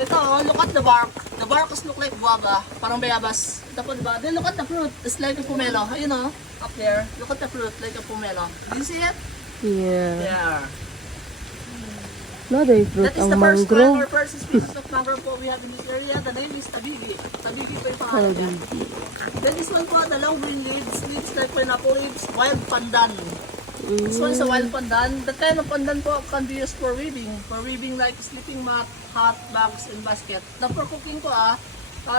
Ito, look at the bark. The bark is look like guava, parang bayabas. Ito po, diba? Then look at the fruit. It's like a pomelo. Ayun o, up there. Look at the fruit, like a pomelo. Do you see it? Yeah. There. Another fruit That is ang the first one mangrove. or first species of mangrove po we have in this area. The name is Tabibi. Tabibi po yung pangalan niya. Then this one po, the long green leaves, leaves like pineapple leaves, wild pandan. This one is a wild pandan. That kind of pandan po can be used for weaving like sleeping mat, hat, bags, and basket. Now for cooking po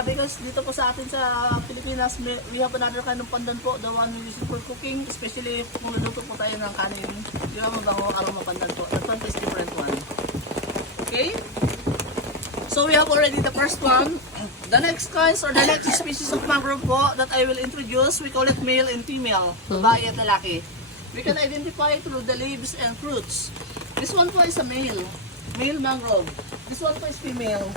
because dito po sa atin sa Pilipinas, we have another kind of pandan po, the one we use for cooking, especially kung naluto po tayo ng kanin. Di ba mabango aroma pandan po. That one is different one. Okay? So we have already the first one. The next kinds or the next species of mangrove po that I will introduce, we call it male and female, babae at lalaki. We can identify through the leaves and fruits. This one po is a male mangrove. This one po is female.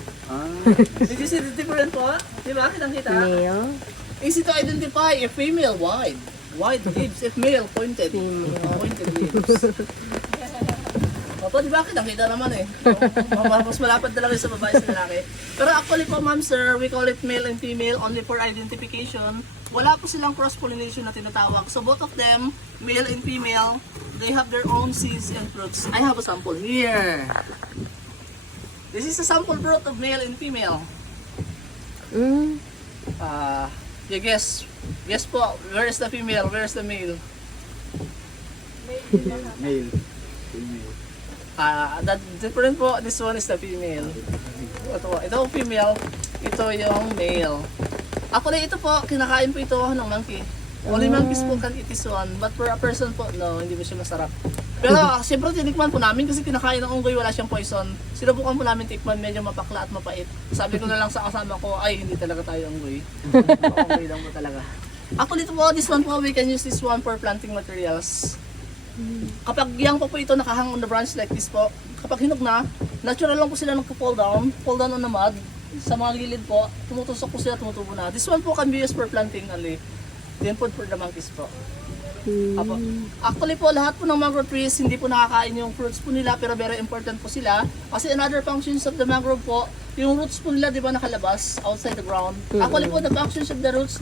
Did you see the difference po? Di ba? Kitang-kita? Male. Easy to identify. If female, wide leaves. If male, pointed. Pointed leaves. Opo, di ba? Kitang-kita naman eh. Mas malapad talaga sa babae sa lalaki. Pero actually po, ma'am, sir, we call it male and female only for identification. Wala po silang cross-pollination na tinatawag. So both of them, male and female, they have their own seeds and fruits. I have a sample here. This is a sample fruit of male and female. You guess. Guess po, where is the female? Where is the male? Male. Female. That different po, this one is the female. Ito ang female, ito yung male. Actually, ito po, kinakain po ito ng monkey. Only monkeys po can eat this one, but for a person po, no, hindi po siya masarap. Pero siyempre tinikman po namin kasi kinakain ng unggoy, wala siyang poison. Sinubukan po namin tikman, medyo mapakla at mapait. Sabi ko na lang sa kasama ko, ay hindi talaga tayo unggoy. Unggoy lang po talaga. Actually, ito po, this one po, we can use this one for planting materials. Kapag yang po ito nakahang on the branch like this po, kapag hinog na, natural lang po sila fall down on the mud. Sa mga gilid po, tumutusok po sila, tumutubo na. This one po can be used for planting only. Then food for the monkeys po. Apo. Actually po, lahat po ng mangrove trees, hindi po nakakain yung fruits po nila, pero very important po sila. Kasi another functions of the mangrove po, yung roots po nila, di ba, nakalabas outside the ground. Actually po, the functions of the roots,